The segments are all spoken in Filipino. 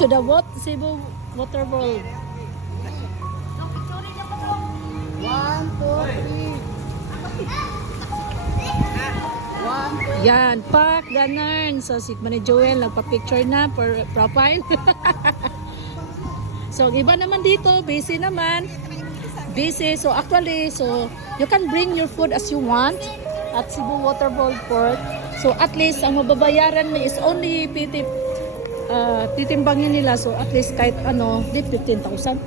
to the Cebu Water World. 1, 2, 3. 1, 2. Yan, pak, ganun. So, si Manay Joel, nagpa-picture na for profile. So, iba naman dito, busy naman. Busy. So, actually, so, you can bring your food as you want at Cebu Water World Port. So, at least, ang mababayaran mo is only titimbangin nila. So, at least, kahit ano, 15,000.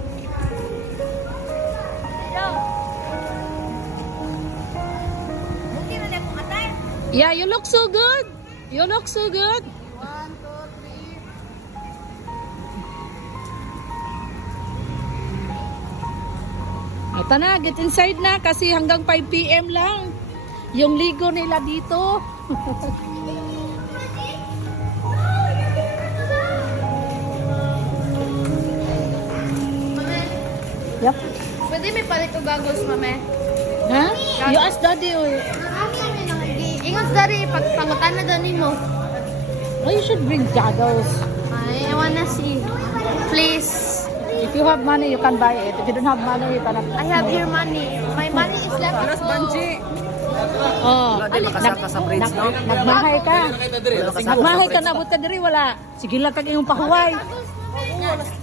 Yeah, you look so good. You look so good. 1, 2, 3. Ito na, get inside na kasi hanggang 5 PM lang yung ligo nila dito. Yep. Pwede may palit o goggles, mame? Ha? You ask daddy. Ingat dari, pag pangutan na doon mo. Oh, you should bring goggles. I wanna see. Please. If you have money, you can buy it. If you don't have money, you cannot. I have your money. My money is left at home. Oh, Makasaka sa bridge, no? nagmahay ka. Nagmahay ka, nabot ka diri, wala. Sige lang kag iyong pahuway.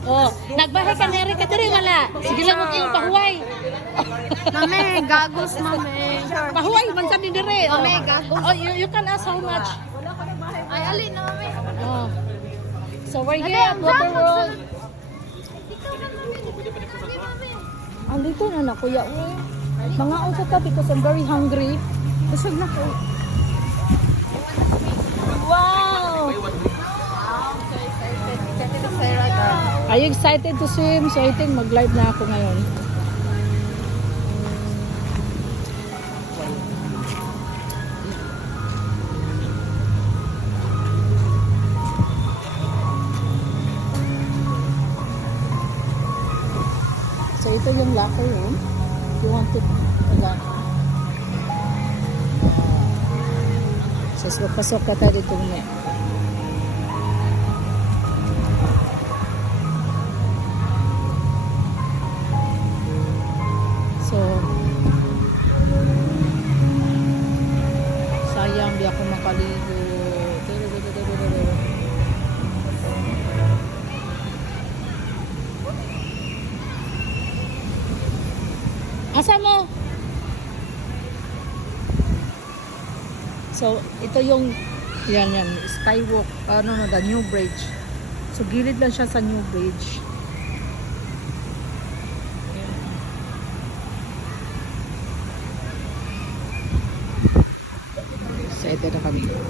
Oh, nagbahay ka nere ka diri, wala. Sige lang kag iyong pahuway. Mame, goggles, mame. Pahuway man sa ni diri. Oh. Mame, goggles. Oh, you can ask how much. Ay, alin na, mame. Oh. So we're here at Water World. Andito na na kuya. Uy. Mga usa ka because I'm very hungry. Busog na ko. Wow! Are you excited to swim? So I think mag-live na ako ngayon. So ito yung locker room. If you want to so pasok ka tayo dito niya. So sayang di ako makaligo. Asa mo? So, ito yung yan, skywalk, the new bridge. So, gilid lang siya sa new bridge. So, ito na kami.